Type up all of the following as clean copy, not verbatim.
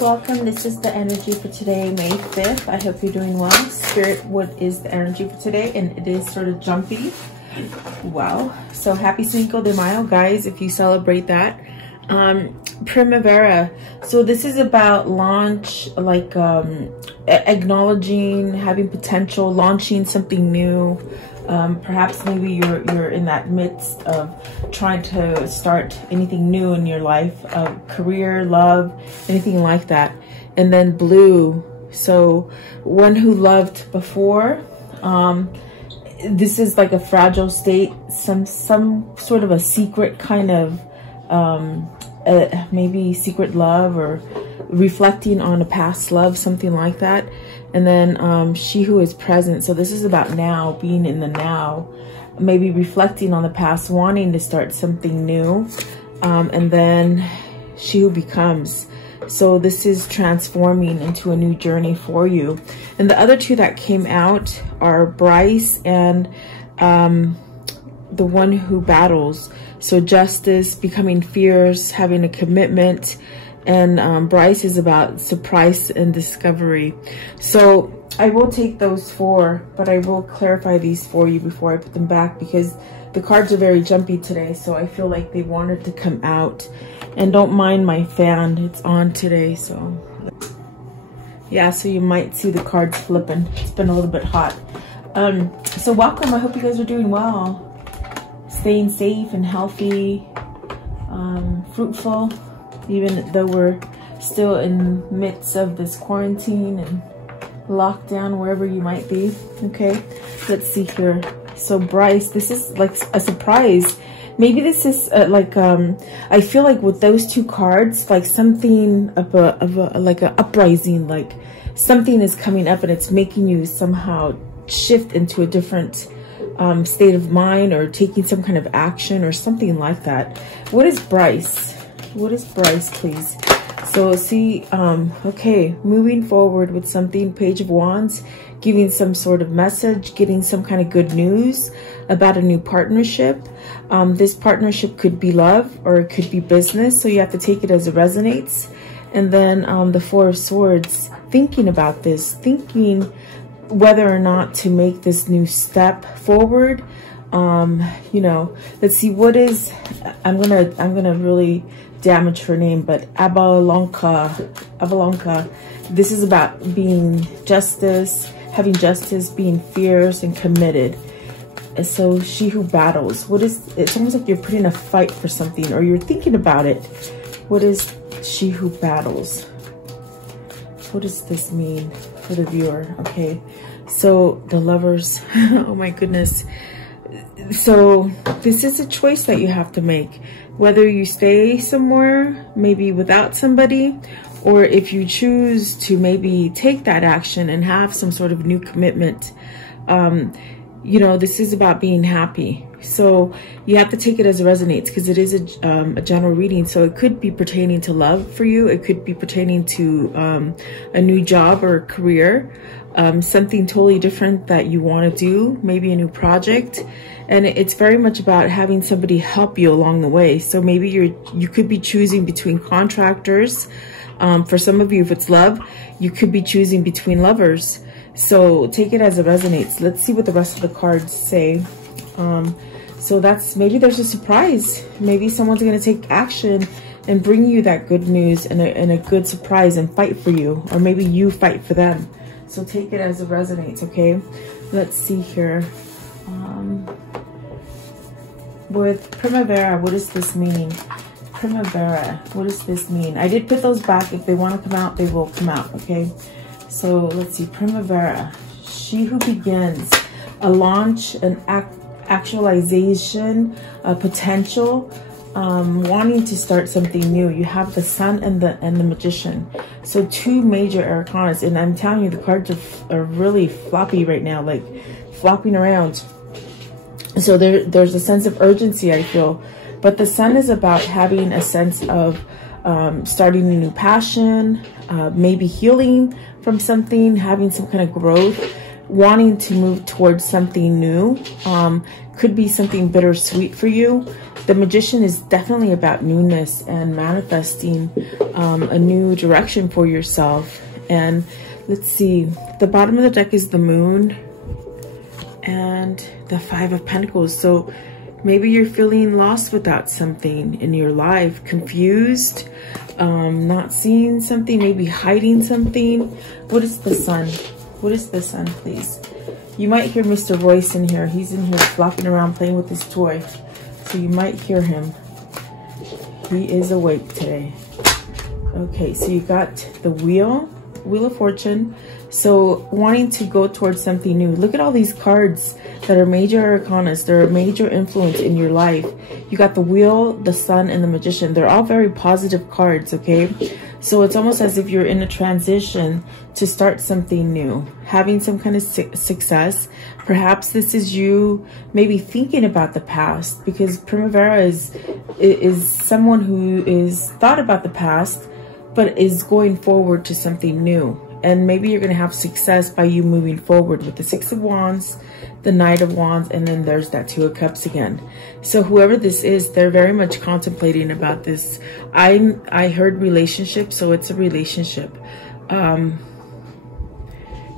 welcome. This is the energy for today, May 5th. I hope you're doing well. Spirit, what is the energy for today? And it is sort of jumpy. Wow. So happy Cinco de Mayo, guys, if you celebrate that. Primavera. So this is about launch, like acknowledging, having potential, launching something new. Perhaps maybe you're in that midst of trying to start anything new in your life, career, love, anything like that. And then blue, so one who loved before. This is like a fragile state, some sort of a secret kind of maybe secret love, or reflecting on a past love, something like that. And then she who is present, so this is about now, being in the now, maybe reflecting on the past, wanting to start something new. And then she who becomes, so this is transforming into a new journey for you. And the other two that came out are Bryce and the one who battles. So justice, becoming fierce, having a commitment. And Bryce is about surprise and discovery. So I will take those four, but I will clarify these for you before I put them back, because the cards are very jumpy today. So I feel like they wanted to come out. And don't mind my fan, it's on today. So yeah, so you might see the cards flipping. It's been a little bit hot. So welcome. I hope you guys are doing well. Staying safe and healthy, fruitful. Even though we're still in midst of this quarantine and lockdown, wherever you might be. Okay, let's see here. So Bryce, this is like a surprise. Maybe this is like I feel like with those two cards, like something of a like an uprising, like something is coming up and it's making you somehow shift into a different state of mind, or taking some kind of action or something like that. What is Bryce? What is Bryce, please? So see, okay, moving forward with something, Page of Wands, giving some sort of message, getting some kind of good news about a new partnership. This partnership could be love, or it could be business, so you have to take it as it resonates. And then the Four of Swords, thinking about this, thinking whether or not to make this new step forward. You know, let's see, what is, I'm gonna really damage her name, but Avalonka, this is about being justice, having justice, being fierce and committed. And so she who battles, what is, it's almost like you're putting a fight for something, or you're thinking about it. What is she who battles? What does this mean for the viewer? Okay, so the Lovers, oh my goodness. So this is a choice that you have to make, whether you stay somewhere maybe without somebody, or if you choose to maybe take that action and have some sort of new commitment. You know, this is about being happy. So you have to take it as it resonates, because it is a general reading. So it could be pertaining to love for you. It could be pertaining to a new job or career, something totally different that you want to do, maybe a new project. And it's very much about having somebody help you along the way. So maybe you could be choosing between contractors. For some of you, if it's love, you could be choosing between lovers. So take it as it resonates. Let's see what the rest of the cards say. So that's, maybe there's a surprise. Maybe someone's going to take action and bring you that good news and a good surprise and fight for you. Or maybe you fight for them. So take it as it resonates, okay? Let's see here. With Primavera, what does this mean? Primavera, what does this mean? I did put those back. If they want to come out, they will come out, okay? So let's see, Primavera, she who begins, a launch, an actualization, a potential, wanting to start something new. You have the Sun and the Magician. So two major arcanas, and I'm telling you, the cards are really floppy right now, like flopping around. So there's a sense of urgency, I feel. But the Sun is about having a sense of starting a new passion, maybe healing from something, having some kind of growth, wanting to move towards something new. Could be something bittersweet for you. the Magician is definitely about newness and manifesting a new direction for yourself. And let's see, the bottom of the deck is the Moon and the Five of Pentacles. So maybe you're feeling lost without something in your life, confused, not seeing something, maybe hiding something. What is the Sun? What is the Sun, please? You might hear Mr. Royce in here. He's in here flopping around playing with his toy. So you might hear him. He is awake today. Okay, so you got the Wheel of Fortune. So wanting to go towards something new. Look at all these cards that are major arcanas. They're a major influence in your life. You got the Wheel, the Sun, and the Magician. They're all very positive cards, okay? So it's almost as if you're in a transition to start something new, having some kind of success. Perhaps this is you maybe thinking about the past, because Primavera is someone who is thought about the past, but is going forward to something new. And maybe you're going to have success by you moving forward with the Six of Wands, the Knight of Wands, and then there's that Two of Cups again. So whoever this is, they're very much contemplating about this. I heard relationship, so it's a relationship.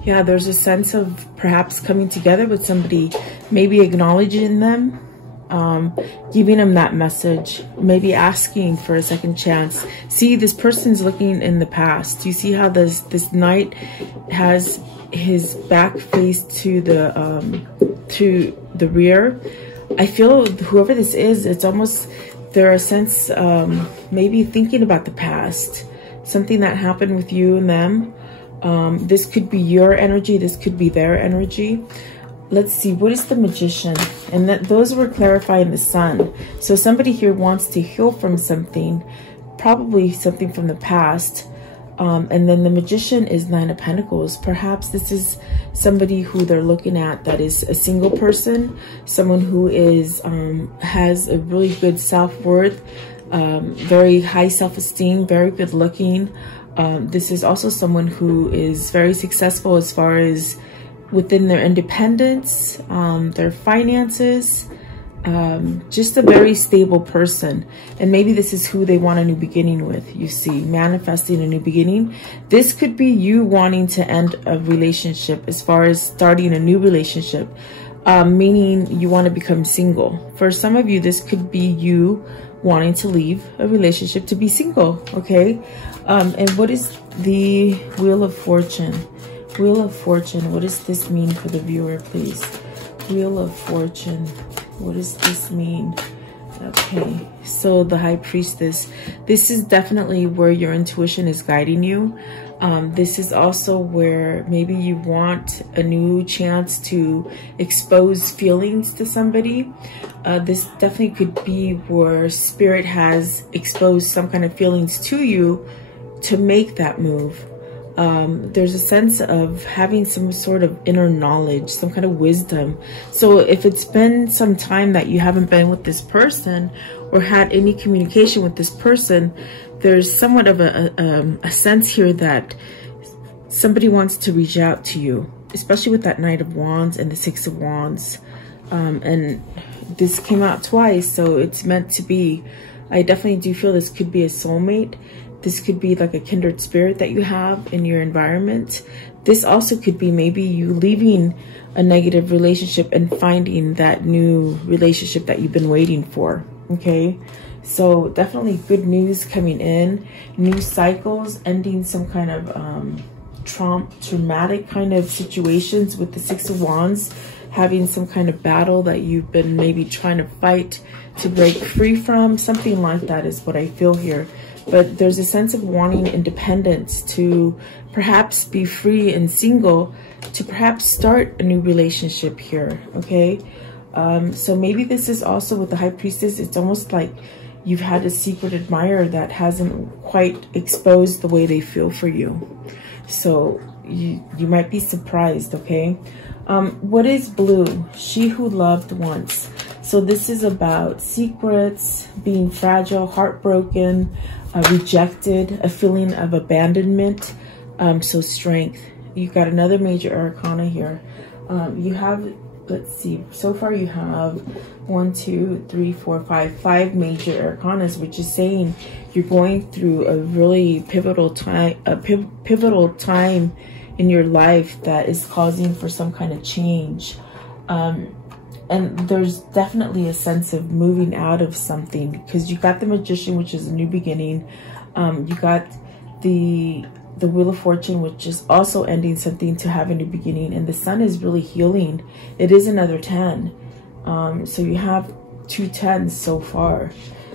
Yeah, there's a sense of perhaps coming together with somebody, maybe acknowledging them, giving them that message, maybe asking for a second chance. See, this person's looking in the past. You see how this Knight has his back face to the rear. I feel whoever this is, it's almost there a sense maybe thinking about the past, something that happened with you and them. This could be your energy, this could be their energy. Let's see, what is the Magician? And those were clarifying the Sun. So somebody here wants to heal from something, probably something from the past. And then the Magician is Nine of Pentacles. Perhaps this is somebody who they're looking at that is a single person, someone who is has a really good self-worth, very high self-esteem, very good looking. This is also someone who is very successful as far as within their independence, their finances, just a very stable person. And maybe this is who they want a new beginning with. You see, manifesting a new beginning. This could be you wanting to end a relationship as far as starting a new relationship, meaning you want to become single. For some of you, this could be you wanting to leave a relationship to be single, okay? And what is the Wheel of Fortune? Wheel of Fortune, what does this mean for the viewer, please? Wheel of Fortune, what does this mean? Okay, so the High Priestess, this is definitely where your intuition is guiding you. This is also where maybe you want a new chance to expose feelings to somebody. This definitely could be where Spirit has exposed some kind of feelings to you to make that move. There's a sense of having some sort of inner knowledge, some kind of wisdom. So if it's been some time that you haven't been with this person or had any communication with this person, there's somewhat of a sense here that somebody wants to reach out to you, especially with that Knight of Wands and the Six of Wands. And this came out twice, so it's meant to be. I definitely do feel this could be a soulmate. This could be like a kindred spirit that you have in your environment. This also could be maybe you leaving a negative relationship and finding that new relationship that you've been waiting for, okay? So definitely good news coming in. New cycles, ending some kind of traumatic kind of situations with the Six of Wands, having some kind of battle that you've been maybe trying to fight to break free from. Something like that is what I feel here. But there's a sense of wanting independence, to perhaps be free and single, to perhaps start a new relationship here, okay? So maybe this is also with the High Priestess, it's almost like you've had a secret admirer that hasn't quite exposed the way they feel for you. So you might be surprised, okay? What is blue? She who loved once. So this is about secrets, being fragile, heartbroken, rejected, a feeling of abandonment. So strength. You've got another major arcana here. You have let's see, so far you have 1, 2, 3, 4, 5 major arcanas, which is saying you're going through a really pivotal time in your life that is causing for some kind of change. And there's definitely a sense of moving out of something, because you got the Magician, which is a new beginning. You got the Wheel of Fortune, which is also ending something to have a new beginning. And the Sun is really healing. It is another 10. So you have 2 10s so far.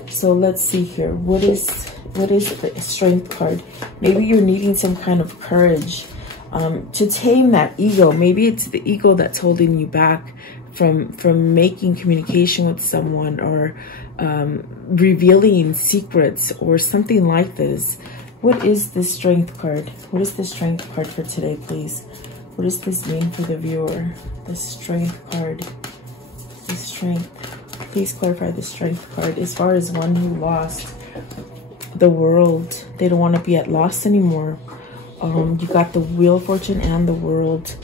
So let's see here. What is the Strength card? Maybe you're needing some kind of courage to tame that ego. Maybe it's the ego that's holding you back from making communication with someone, or revealing secrets or something like this. What is the Strength card? What is the Strength card for today, please? What does this mean for the viewer? The Strength card. The Strength. Please clarify the Strength card. As far as one who lost the world, they don't want to be at loss anymore. You got the Wheel of Fortune and the World.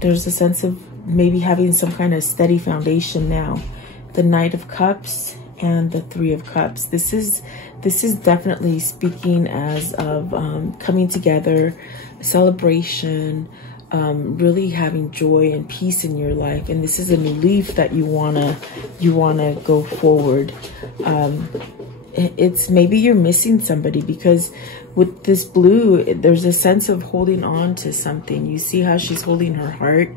There's a sense of maybe having some kind of steady foundation now. The Knight of Cups and the Three of Cups. This is definitely speaking as of coming together, celebration, really having joy and peace in your life. And this is a new leaf that you wanna go forward. It's maybe you're missing somebody, because with this blue, there's a sense of holding on to something. You see how she's holding her heart.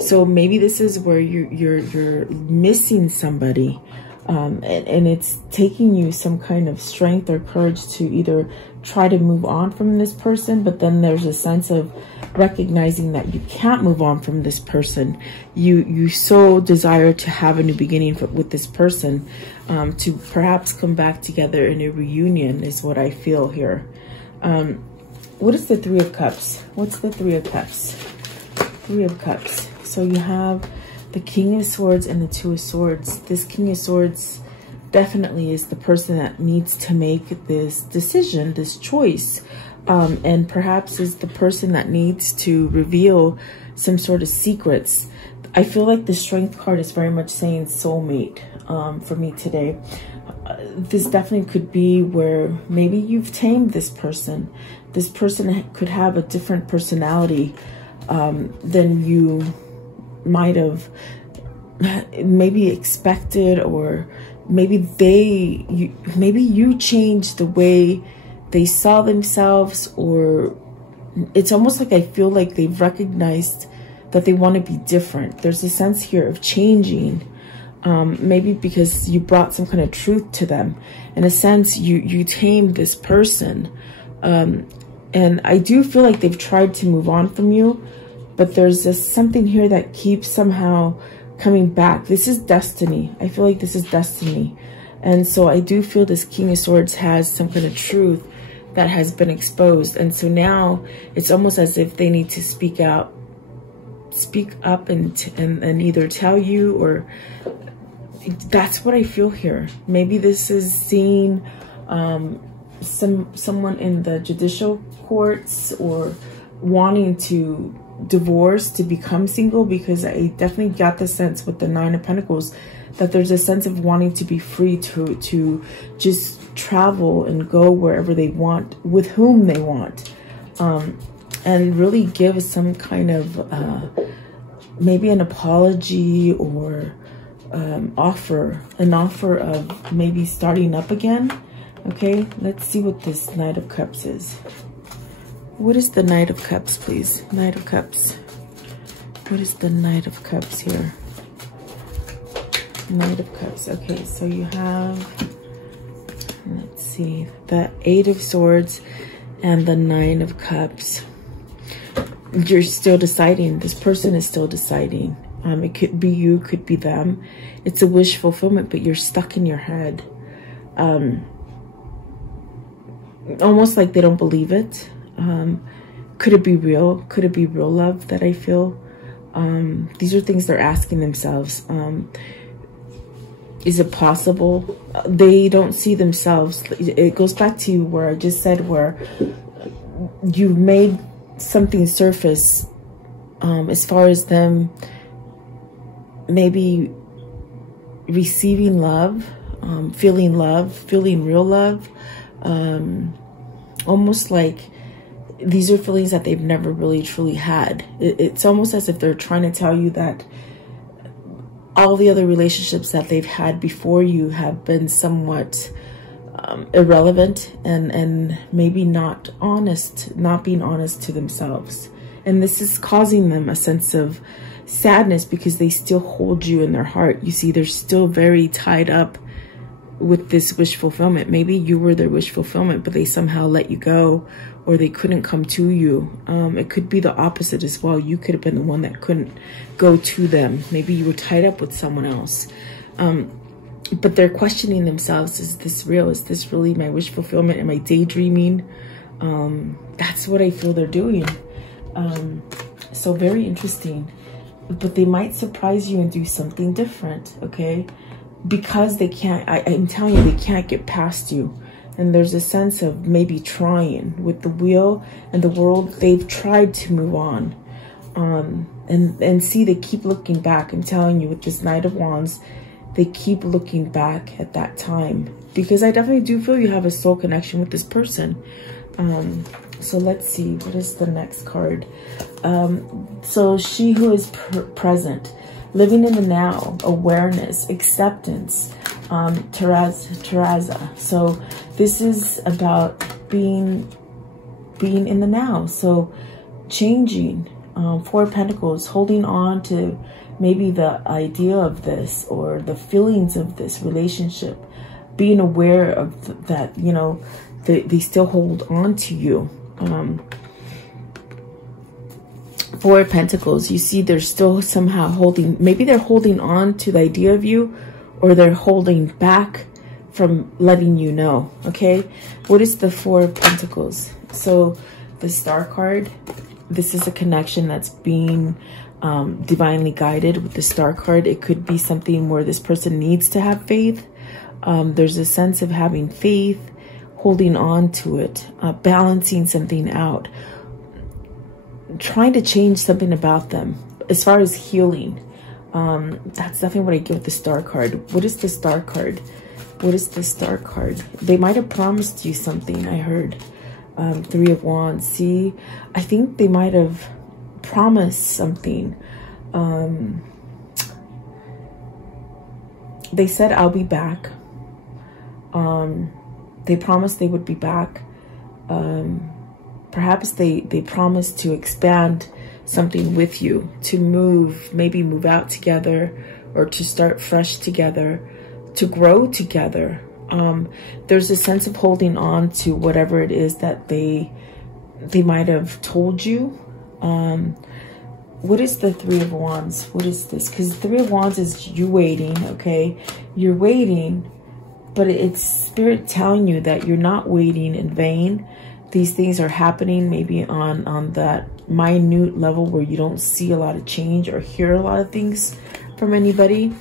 So maybe this is where you're missing somebody, and it's taking you some kind of strength or courage to either try to move on from this person, but then there's a sense of recognizing that you can't move on from this person. You so desire to have a new beginning with this person, to perhaps come back together in a reunion is what I feel here. What is the Three of Cups? What's the Three of Cups? Three of Cups. So you have the King of Swords and the Two of Swords. This King of Swords definitely is the person that needs to make this decision, this choice, and perhaps is the person that needs to reveal some sort of secrets. I feel like the Strength card is very much saying soulmate for me today. This definitely could be where maybe you've tamed this person. This person could have a different personality than you might have maybe expected, or maybe you changed the way they saw themselves, or it's almost like I feel like they've recognized that they want to be different. There's a sense here of changing, maybe because you brought some kind of truth to them. In a sense, you tamed this person, and I do feel like they've tried to move on from you, but there's just something here that keeps somehow coming back. This is destiny. I feel like this is destiny. And so I do feel this King of Swords has some kind of truth that has been exposed. And so now it's almost as if they need to speak up and either tell you, or that's what I feel here. Maybe this is seeing someone in the judicial courts, or wanting to divorce to become single, because I definitely got the sense with the Nine of Pentacles that there's a sense of wanting to be free to just travel and go wherever they want, with whom they want, and really give some kind of maybe an apology, or an offer of maybe starting up again. Okay, let's see what this Knight of Cups is. What is the Knight of Cups, please? Knight of Cups. What is the Knight of Cups here? Knight of Cups. Okay, so you have, let's see, the Eight of Swords and the Nine of Cups. You're still deciding. This person is still deciding. It could be you, could be them. It's a wish fulfillment, but you're stuck in your head. Almost like they don't believe it. Could it be real? Could it be real love that I feel? These are things they're asking themselves. Is it possible? They don't see themselves. It goes back to where I just said, where you've made something surface as far as them maybe receiving love, feeling real love, almost like these are feelings that they've never really truly had. It's almost as if they're trying to tell you that all the other relationships that they've had before you have been somewhat irrelevant and maybe not being honest to themselves. And this is causing them a sense of sadness because they still hold you in their heart. You see, they're still very tied up with this wish fulfillment. Maybe you were their wish fulfillment, but they somehow let you go, or they couldn't come to you. It could be the opposite as well. You could have been the one that couldn't go to them. Maybe you were tied up with someone else. But they're questioning themselves. Is this real? Is this really my wish fulfillment? Am I daydreaming? That's what I feel they're doing. So very interesting. But they might surprise you and do something different, okay? Because they can't, I'm telling you, they can't get past you. And there's a sense of maybe trying with the wheel and the world. They've tried to move on. And see, they keep looking back. I'm telling you, with this Knight of Wands, they keep looking back at that time. Because I definitely do feel you have a soul connection with this person. So let's see, what is the next card? So she who is present, living in the now, awareness, acceptance, Terraza. So this is about being in the now. So changing, Four of Pentacles, holding on to maybe the idea of this or the feelings of this relationship, being aware of that, you know, they still hold on to you. Four of Pentacles, you see they're still somehow holding, maybe they're holding on to the idea of you, or they're holding back from letting you know, okay? What is the Four of Pentacles? So the Star card, this is a connection that's being divinely guided with the Star card. It could be something where this person needs to have faith. There's a sense of having faith, holding on to it, balancing something out, trying to change something about them as far as healing. That's definitely what I get with the Star card. What is the Star card? What is the Star card? They might have promised you something, I heard. Three of Wands. See, I think they might have promised something. They said, I'll be back. They promised they would be back. Perhaps they promised to expand something with you, to move, maybe move out together, or to start fresh together, to grow together. There's a sense of holding on to whatever it is that they might have told you. What is the Three of Wands? What is this? Because Three of Wands is you waiting, okay? You're waiting, but it's Spirit telling you that you're not waiting in vain. These things are happening maybe on that minute level where you don't see a lot of change or hear a lot of things from anybody.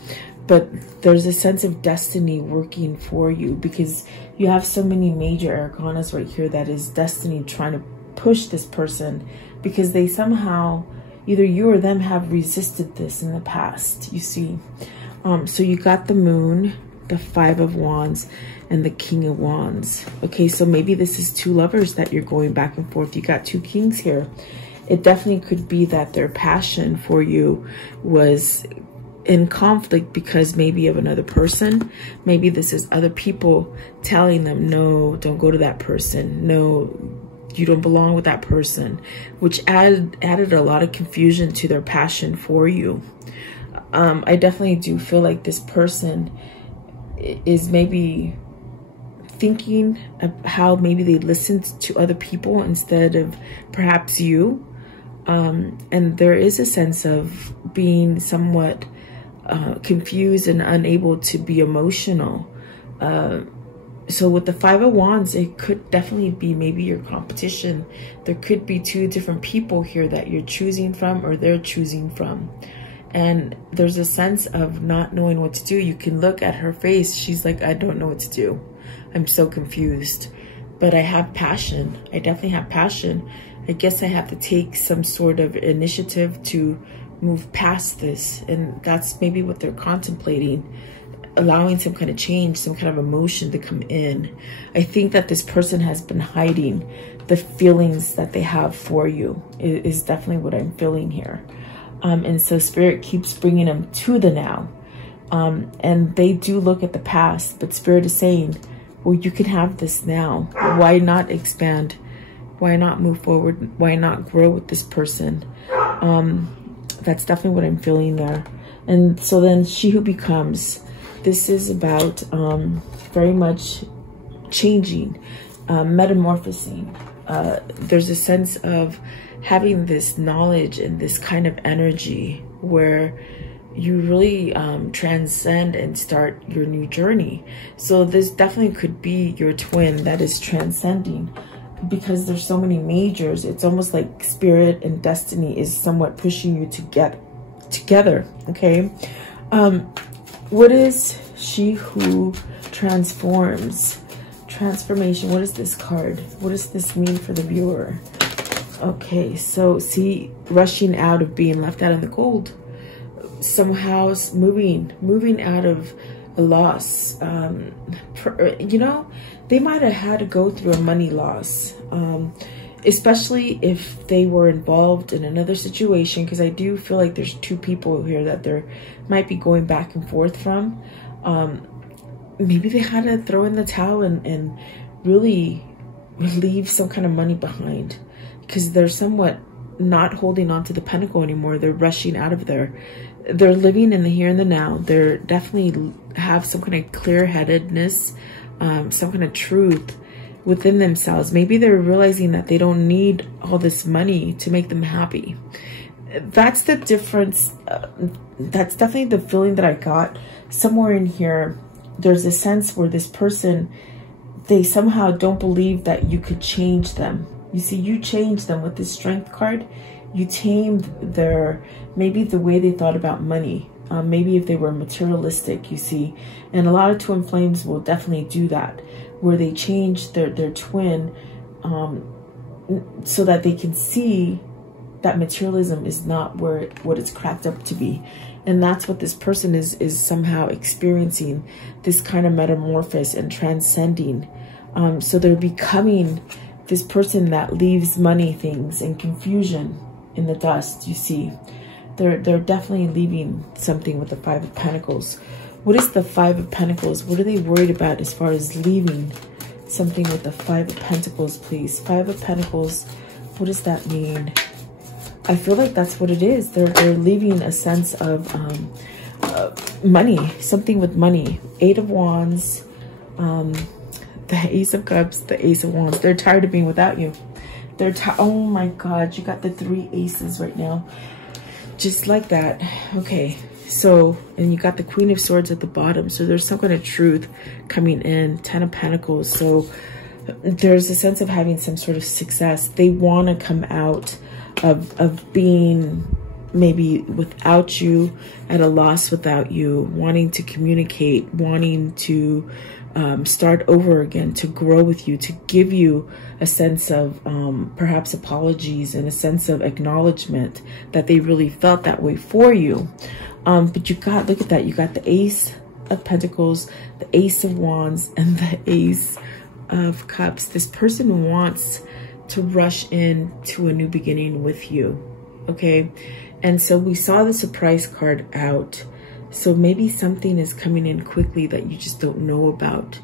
But there's a sense of destiny working for you, because you have so many major arcanas right here that is destiny trying to push this person, because they somehow, either you or them, have resisted this in the past, you see. So you got the Moon, the Five of Wands, and the King of Wands. Okay, so maybe this is two lovers that you're going back and forth. You got two kings here. It definitely could be that their passion for you was in conflict because maybe of another person. Maybe this is other people telling them, no, don't go to that person. No, you don't belong with that person, which added a lot of confusion to their passion for you. I definitely do feel like this person is maybe thinking of how maybe they listened to other people instead of perhaps you. And there is a sense of being somewhat confused and unable to be emotional. So with the Five of Wands, it could definitely be maybe your competition. There could be two different people here that you're choosing from, or they're choosing from. And there's a sense of not knowing what to do. You can look at her face. She's like, I don't know what to do. I'm so confused. But I have passion. I definitely have passion. I guess I have to take some sort of initiative to move past this, and that's maybe what they're contemplating, allowing some kind of change, some kind of emotion to come in. I think that this person has been hiding the feelings that they have for you, is definitely what I'm feeling here. And so Spirit keeps bringing them to the now. And they do look at the past, but Spirit is saying, well, you can have this now. Why not expand? Why not move forward? Why not grow with this person? That's definitely what I'm feeling there. And so then She Who Becomes, this is about very much changing, metamorphosing. There's a sense of having this knowledge and this kind of energy where you really transcend and start your new journey. So this definitely could be your twin that is transcending, because there's so many majors. It's almost like Spirit and destiny is somewhat pushing you to get together. Okay. What is She Who Transforms? Transformation. What is this card? What does this mean for the viewer? Okay, so see, rushing out of being left out in the cold. Somehow moving out of a loss. You know, they might have had to go through a money loss, especially if they were involved in another situation, because I do feel like there's two people here that there might be going back and forth from. Maybe they had to throw in the towel and really leave some kind of money behind, because they're somewhat not holding on to the pentacle anymore. They're rushing out of there. They're living in the here and the now. They're definitely have some kind of clear-headedness, some kind of truth within themselves. Maybe they're realizing that they don't need all this money to make them happy. That's the difference. That's definitely the feeling that I got. Somewhere in here, there's a sense where this person, they somehow don't believe that you could change them. You see, you changed them with this Strength card. You tamed their, maybe the way they thought about money. Maybe if they were materialistic, you see. And a lot of twin flames will definitely do that, where they change their twin so that they can see that materialism is not what it's cracked up to be. And that's what this person is somehow experiencing, this kind of metamorphosis and transcending. So they're becoming this person that leaves money things and confusion in the dust, you see. They're definitely leaving something with the Five of Pentacles. What is the Five of Pentacles? What are they worried about as far as leaving something with the Five of Pentacles, please? Five of Pentacles, what does that mean? I feel like that's what it is. They're leaving a sense of money, something with money. Eight of Wands, the Ace of Cups, the Ace of Wands. They're tired of being without you. Oh my God, you got the three aces right now. Just like that. Okay, so, and you got the Queen of Swords at the bottom. So there's some kind of truth coming in. Ten of Pentacles. So there's a sense of having some sort of success. They want to come out of being maybe without you, at a loss without you, wanting to communicate, wanting to start over again, to grow with you, to give you a sense of perhaps apologies and a sense of acknowledgement that they really felt that way for you. But you got, look at that, you got the Ace of Pentacles, the Ace of Wands, and the Ace of Cups. This person wants to rush into a new beginning with you, okay? And so we saw the surprise card out. So maybe something is coming in quickly that you just don't know about.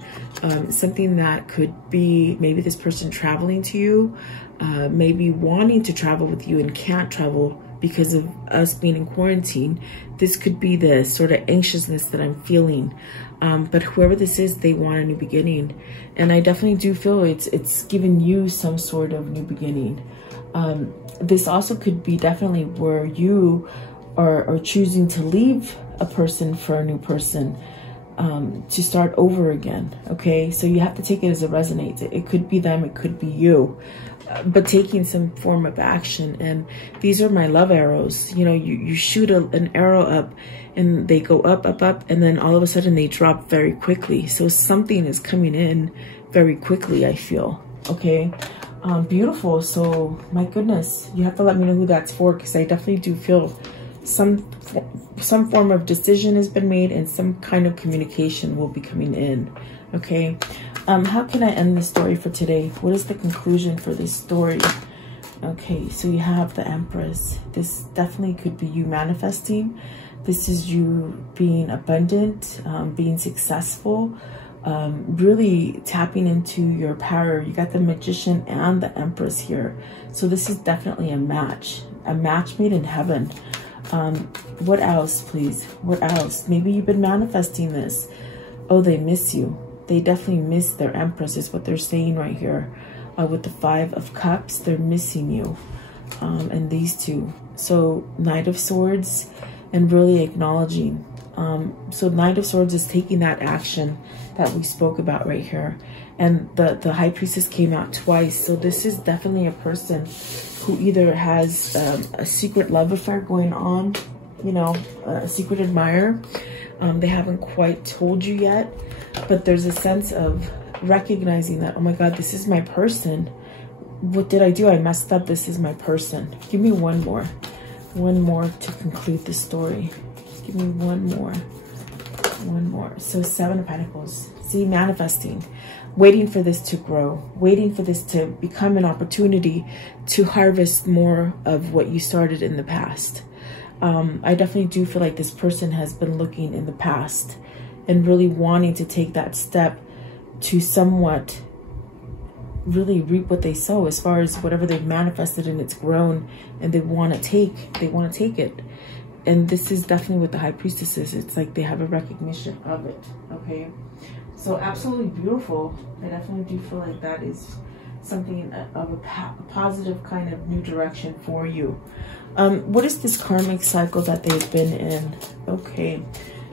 Something that could be maybe this person traveling to you, maybe wanting to travel with you and can't travel because of us being in quarantine. This could be the sort of anxiousness that I'm feeling. But whoever this is, they want a new beginning. And I definitely do feel it's giving you some sort of new beginning. This also could be definitely where you are choosing to leave a person for a new person, to start over again. Okay, so you have to take it as it resonates. It could be them, it could be you, but taking some form of action. And these are my love arrows. You know, you shoot an arrow up and they go up, up, up, and then all of a sudden they drop very quickly. So something is coming in very quickly, I feel. Okay, beautiful. So my goodness, you have to let me know who that's for, because I definitely do feel some form of decision has been made and some kind of communication will be coming in. Okay, how can I end the story for today? What is the conclusion for this story? Okay, so you have the Empress. This definitely could be you manifesting. This is you being abundant, being successful, really tapping into your power. You got the Magician and the Empress here. So this is definitely a match made in heaven. What else, please? What else? Maybe you've been manifesting this. Oh, they miss you. They definitely miss their Empress is what they're saying right here. With the Five of Cups, they're missing you. And these two. So Knight of Swords and really acknowledging. So Knight of Swords is taking that action that we spoke about right here. And the High Priestess came out twice. So this is definitely a person who either has a secret love affair going on, you know, a secret admirer. They haven't quite told you yet, but there's a sense of recognizing that, oh my God, this is my person. What did I do? I messed up. This is my person. Give me one more to conclude the story. Give me one more. So Seven of Pentacles. See, manifesting, waiting for this to grow, waiting for this to become an opportunity to harvest more of what you started in the past. I definitely do feel like this person has been looking in the past and really wanting to take that step to somewhat really reap what they sow, as far as whatever they've manifested and it's grown and they want to take it. And this is definitely what the High Priestess is. It's like they have a recognition of it. Okay, so absolutely beautiful. I definitely do feel like that is something of a positive kind of new direction for you. What is this karmic cycle that they've been in? Okay,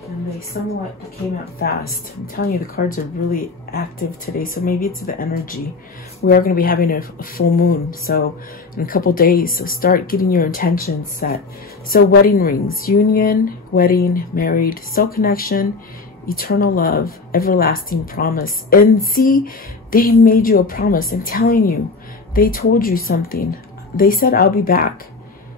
and they somewhat came out fast. I'm telling you, the cards are really active today. So maybe it's the energy. We are going to be having a full moon, so in a couple days. So start getting your intentions set. So wedding rings, union, wedding, married, soul connection, eternal love, everlasting promise. And see, they made you a promise. I'm telling you, they told you something. They said, I'll be back.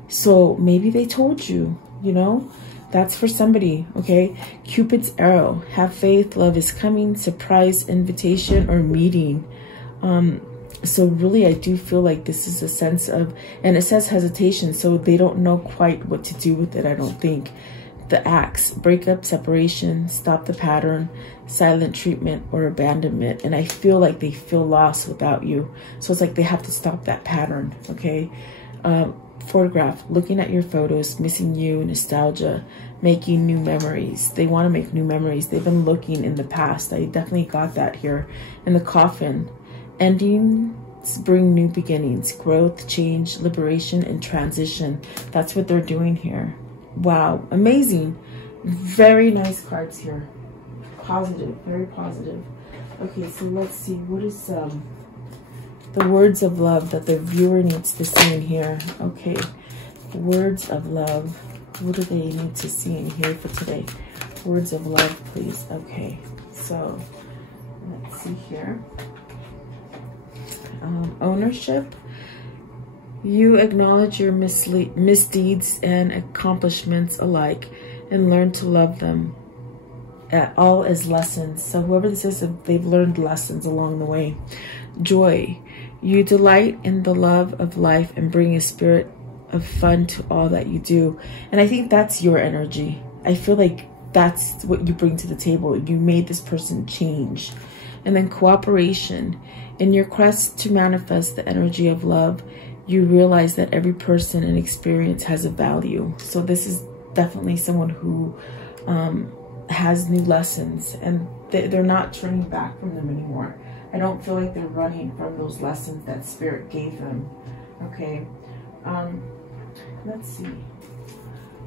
So maybe they told you, you know, that's for somebody. Okay, Cupid's arrow, have faith, love is coming, surprise, invitation, or meeting. So really, I do feel like this is a sense of, and it says hesitation, so they don't know quite what to do with it, I don't think. The Axe, breakup, separation, stop the pattern, silent treatment, or abandonment. And I feel like they feel lost without you. So it's like they have to stop that pattern, okay? Photograph, looking at your photos, missing you, nostalgia, making new memories. They want to make new memories. They've been looking in the past. I definitely got that here. In the Coffin, endings bring new beginnings, growth, change, liberation, and transition. That's what they're doing here. Wow, amazing. Very nice cards here. Positive, very positive. Okay, so let's see. What is the words of love that the viewer needs to see in here? Okay, words of love. What do they need to see in here for today? Words of love, please. Okay, so let's see here. Ownership. You acknowledge your misdeeds and accomplishments alike and learn to love them all as lessons. So whoever this is, they've learned lessons along the way. Joy. You delight in the love of life and bring a spirit of fun to all that you do. And I think that's your energy. I feel like that's what you bring to the table. You made this person change. And then cooperation. In your quest to manifest the energy of love, you realize that every person and experience has a value. So this is definitely someone who has new lessons, and they're not turning back from them anymore. I don't feel like they're running from those lessons that Spirit gave them. Okay, let's see.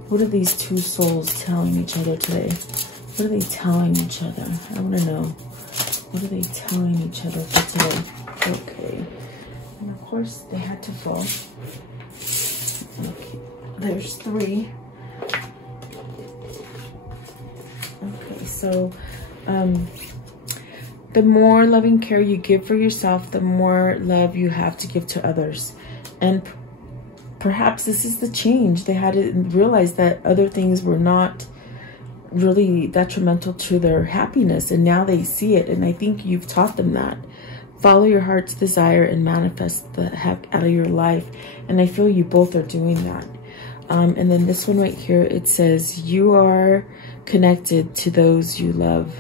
What are these two souls telling each other today? What are they telling each other? I want to know. What are they telling each other for today? Okay. And of course, they had to fall. Okay. There's three. Okay, so the more loving care you give for yourself, the more love you have to give to others. And perhaps this is the change. They had to realize that other things were not really detrimental to their happiness, and now they see it. And I think you've taught them that. Follow your heart's desire and manifest the heck out of your life. And I feel you both are doing that. And then this one right here, it says you are connected to those you love.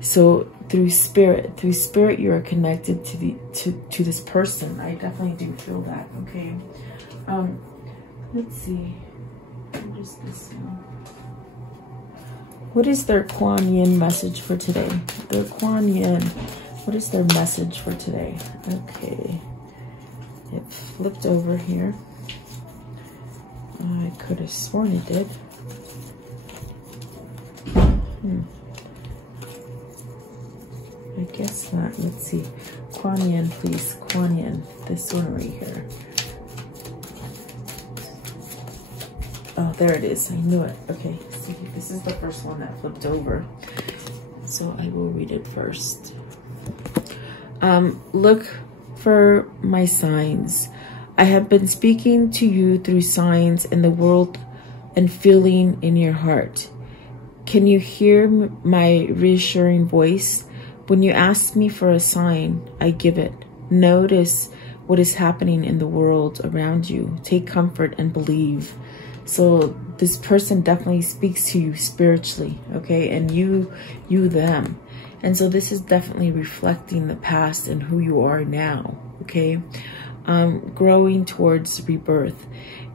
So through spirit you are connected to this person. I definitely do feel that. Okay. Let's see, what is this now? What is their Kuan Yin message for today? Their Kuan Yin, what is their message for today? Okay, it flipped over here. I could have sworn it did. I guess not. Let's see. Kuan Yin, please. Kuan Yin. This one right here. Oh, there it is. I knew it. Okay. See, this is the first one that flipped over. So I will read it first. Look for my signs. I have been speaking to you through signs in the world and feeling in your heart. Can you hear my reassuring voice? When you ask me for a sign, I give it. Notice what is happening in the world around you. Take comfort and believe. So this person definitely speaks to you spiritually, okay? And you them. And so this is definitely reflecting the past and who you are now, okay? Growing towards rebirth.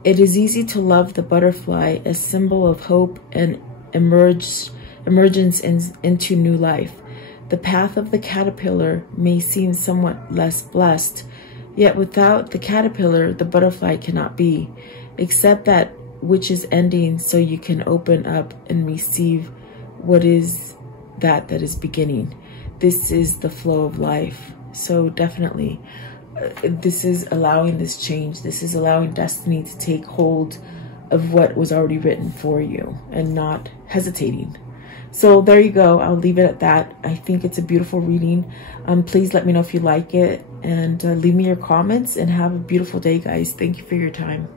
It is easy to love the butterfly, a symbol of hope and emergence into new life. The path of the caterpillar may seem somewhat less blessed, yet without the caterpillar, the butterfly cannot be. Accept that which is ending so you can open up and receive what is that is beginning. This is the flow of life. So definitely, this is allowing this change. This is allowing destiny to take hold of what was already written for you and not hesitating. So there you go. I'll leave it at that. I think it's a beautiful reading. Please let me know if you like it, and leave me your comments, and have a beautiful day, guys. Thank you for your time.